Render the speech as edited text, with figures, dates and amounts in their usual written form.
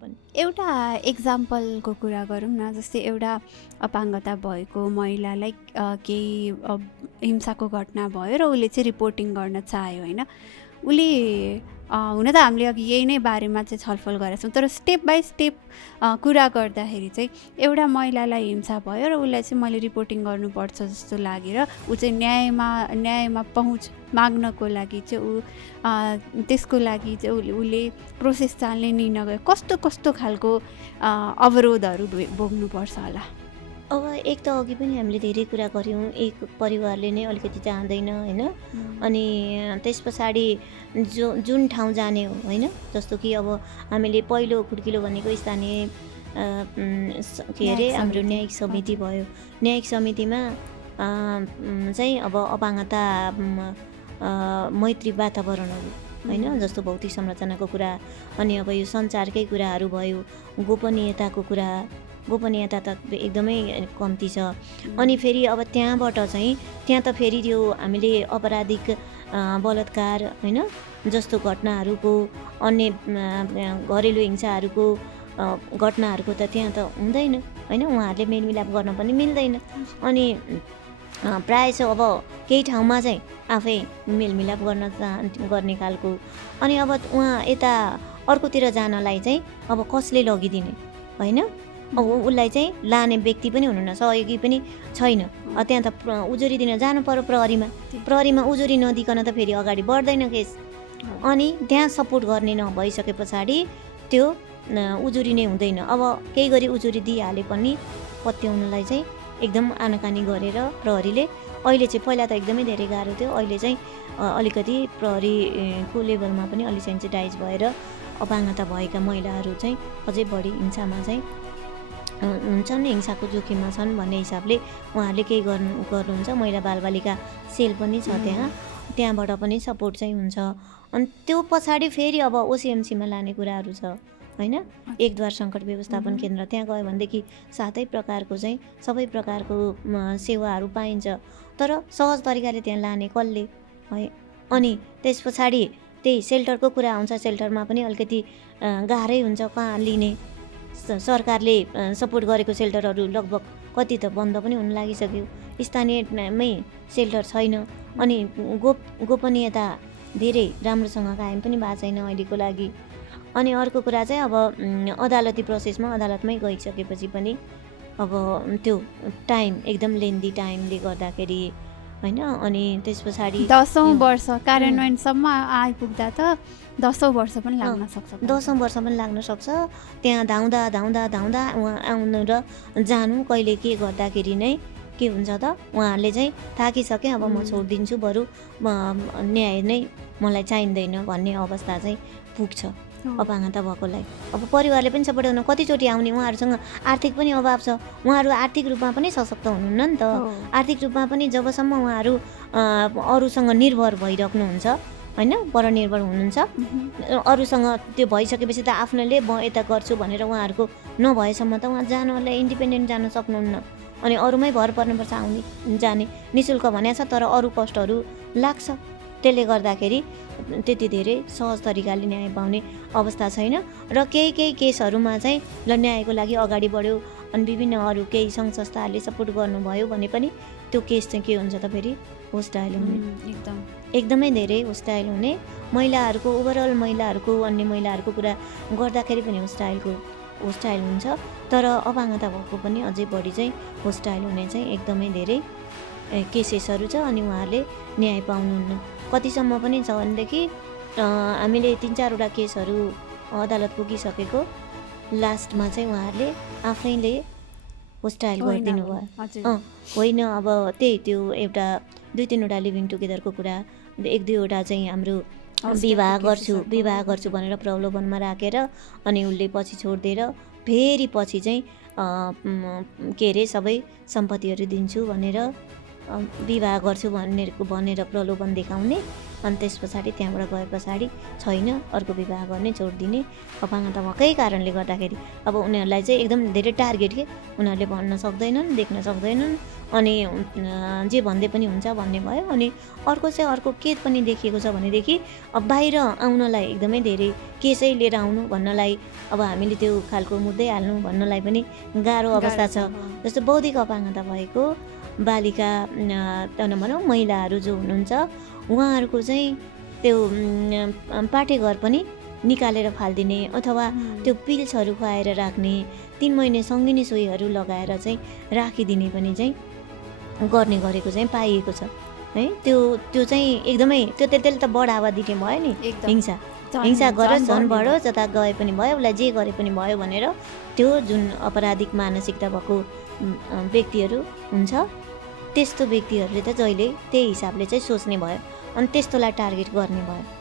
पनि। एउटा एक्जाम्पलको कुरा गरौँ न, जस्तै एउटा अपाङ्गता भएको महिलालाई केही हिंसाको घटना भयो र उसले चाहिँ रिपोर्टिङ गर्न चाह्यो होइन। उसले हुन त हामीले अघि यही नै बारेमा चाहिँ छलफल गरेका छौँ, तर स्टेप बाई स्टेप कुरा गर्दाखेरि चाहिँ एउटा महिलालाई हिंसा भयो र उसलाई चाहिँ मैले रिपोर्टिङ गर्नुपर्छ जस्तो लागेर ऊ चाहिँ न्यायमा पहुँच माग्नको लागि चाहिँ ऊ त्यसको लागि चाहिँ उसले प्रोसेस चाल्ने निर्णय गयो। कस्तो खालको अवरोधहरू भोग्नुपर्छ होला? अब एक त अघि पनि हामीले धेरै कुरा गऱ्यौँ, एक परिवारले नै अलिकति चाहँदैन होइन, अनि त्यस पछाडि जुन ठाउँ जाने हो होइन, जस्तो कि अब हामीले पहिलो खुड्किलो भनेको स्थानीय के अरे हाम्रो न्यायिक समिति भयो। न्यायिक समितिमा चाहिँ अब अपाङ्गता मैत्री वातावरणहरू होइन, जस्तो भौतिक संरचनाको कुरा, अनि अब यो सञ्चारकै कुराहरू भयो, गोपनीयताको कुरा, गोपनीयता त एकदमै कम्ती छ। अनि फेरि अब त्यहाँबाट चाहिँ त्यहाँ त फेरि त्यो हामीले आपराधिक बलात्कार होइन जस्तो घटनाहरूको, अन्य घरेलु हिंसाहरूको घटनाहरूको त त्यहाँ त हुँदैन होइन, उहाँहरूले मेलमिलाप गर्न पनि मिल्दैन। अनि प्रायः चाहिँ अब केही ठाउँमा चाहिँ आफै मेलमिलाप गर्ने खालको। अनि अब उहाँ यता अर्कोतिर जानलाई चाहिँ अब कसले लगिदिने होइन, अब उसलाई चाहिँ लाने व्यक्ति पनि हुनुहुन्न, सहयोगी पनि छैन। त्यहाँ त उजुरी दिन जानु पर्यो प्रहरीमा उजुरी नदिकन त फेरि अगाडि बढ्दैन केस। अनि त्यहाँ सपोर्ट गर्ने नभइसके पछाडि त्यो उजुरी नै हुँदैन। अब केही गरी उजुरी दिइहाले पनि पत्याउनलाई चाहिँ एकदम आनाकानी गरेर प्रहरीले, अहिले चाहिँ पहिला त एकदमै धेरै गाह्रो थियो, अहिले चाहिँ अलिकति प्रहरीको लेभलमा पनि अलिक सेन्सिटाइज भएर अपाङ्गता भएका महिलाहरू चाहिँ अझै बढी हिंसामा चाहिँ हुन्छन्, हिंसाको जोखिममा छन् भन्ने हिसाबले उहाँहरूले केही गर्नुहुन्छ। महिला बालबालिका सेल पनि छ त्यहाँबाट पनि सपोर्ट चाहिँ हुन्छ। अनि त्यो पछाडि फेरि अब ओसिएमसीमा लाने कुराहरू छ होइन, एकद्वार सङ्कट व्यवस्थापन केन्द्र, त्यहाँ गयो भनेदेखि सबै प्रकारको सेवाहरू पाइन्छ, तर सहज तरिकाले त्यहाँ लाने कसले है। अनि त्यस पछाडि त्यही सेल्टरको कुरा आउँछ, सेल्टरमा पनि अलिकति गाह्रै हुन्छ कहाँ लिने। सरकारले सपोर्ट गरेको सेल्टरहरू लगभग कति त बन्द पनि हुन लागिसक्यो, स्थानीयमै सेल्टर छैन। अनि गोपनीयता धेरै राम्रोसँग कायम पनि भएको छैन अहिलेको लागि। अनि अर्को कुरा चाहिँ अब अदालती प्रोसेसमा अदालतमै गइसकेपछि पनि अब त्यो टाइम एकदम लेन्दी टाइमले गर्दाखेरि होइन, अनि त्यस पछाडि 10औं वर्ष कार्यान्वयनसम्म आइपुग्दा त 10औं वर्ष पनि लाग्न सक्छ। 10औं वर्ष पनि लाग्न सक्छ। त्यहाँ धाउँदा उहाँ आउनु र जानु कहिले के गर्दाखेरि नै के हुन्छ त, उहाँहरूले चाहिँ थाकिसके, अब म छोडिदिन्छु, बरु न्याय नै मलाई चाहिँदैन भन्ने अवस्था चाहिँ पुग्छ अपाङ्गता भएकोलाई। अब परिवारले पनि सपोर्ट गर्नु, कतिचोटि आउने उहाँहरूसँग आर्थिक पनि अभाव छ, उहाँहरू आर्थिक रूपमा पनि सशक्त हुनुहुन्न नि त। आर्थिक रूपमा पनि जबसम्म उहाँहरू अरूसँग निर्भर भइराख्नुहुन्छ होइन, परनिर्भर हुनुहुन्छ, अरूसँग त्यो भइसकेपछि त आफ्नोले म यता गर्छु भनेर उहाँहरूको नभएसम्म त उहाँ जानलाई इन्डिपेन्डेन्ट जान सक्नुहुन्न। अनि अरूमै भर पर्नुपर्छ, आउने जाने निःशुल्क भनेको छ, तर अरू कष्टहरू लाग्छ। त्यसले गर्दाखेरि त्यति धेरै सहज तरिकाले न्याय पाउने अवस्था छैन। र केही केसहरूमा चाहिँ ल न्यायको लागि अगाडि बढ्यो, अनि विभिन्न अरू केही सङ्घ संस्थाहरूले सपोर्ट गर्नुभयो भने पनि त्यो केस चाहिँ के हुन्छ त फेरि होस्टाइल हुने, एकदमै धेरै होस्टाइल हुने। महिलाहरूको ओभरअल महिलाहरूको अन्य महिलाहरूको कुरा गर्दाखेरि पनि होस्टाइल हुन्छ, तर अपाङ्गता भएको पनि अझै बढी चाहिँ होस्टाइल हुने चाहिँ एकदमै धेरै केसेसहरू छ। अनि उहाँहरूले न्याय पाउनुहुन्न। कतिसम्म पनि छ भनेदेखि हामीले 3-4वटा केसहरू अदालत पुगिसकेको, लास्टमा चाहिँ उहाँहरूले आफैले होस्टाइल गरिदिनु भयो। होइन, अब त्यो एउटा 2-3वटा लिभिङ टुगेदरको कुरा, 1-2वटा चाहिँ हाम्रो विवाह गर्छु भनेर प्रलोभनमा राखेर अनि उसले पछि छोडिदिएर फेरि पछि चाहिँ के अरे सबै सम्पत्तिहरू दिन्छु भनेर विवाह गर्छु भनेर प्रलोभन देखाउने, अनि त्यस पछाडि त्यहाँबाट गए पछाडि छैन, अर्को विवाह गर्ने, छोडिदिने, अपाङ्गता भएकै कारणले गर्दाखेरि अब उनीहरूलाई चाहिँ एकदम धेरै टार्गेट के, उनीहरूले भन्न सक्दैनन्, देख्न सक्दैनन्, अनि जे भन्दै पनि हुन्छ भन्ने भयो। अनि अर्को चाहिँ अर्को के पनि देखिएको छ भनेदेखि अब बाहिर आउनलाई एकदमै धेरै केसै लिएर आउनु भन्नलाई, अब हामीले त्यो खालको मुद्दै हाल्नु भन्नलाई पनि गाह्रो अवस्था छ। जस्तो बौद्धिक अपाङ्गता भएको बालिका भनौँ महिलाहरू जो हुनुहुन्छ उहाँहरूको चाहिँ त्यो पाठेघर पनि निकालेर फालिदिने अथवा त्यो पिल्सहरू खुवाएर राख्ने, 3 महिने सङ्गिनी सोहीहरू लगाएर चाहिँ राखिदिने पनि चाहिँ गर्ने गरेको चाहिँ पाइएको छ है। त्यो चाहिँ एकदमै त्यसले त बढावा दिने भयो नि, हिंसा गरोस्, झन् बढोस्, जता गए पनि भयो, उसलाई जे गरे पनि भयो भनेर त्यो जुन अपराधिक मानसिकता भएको व्यक्तिहरू हुन्छ त्यस्तो व्यक्तिहरूले त जहिले त्यही हिसाबले चाहिँ सोच्ने भयो अनि त्यस्तोलाई टार्गेट गर्ने भयो।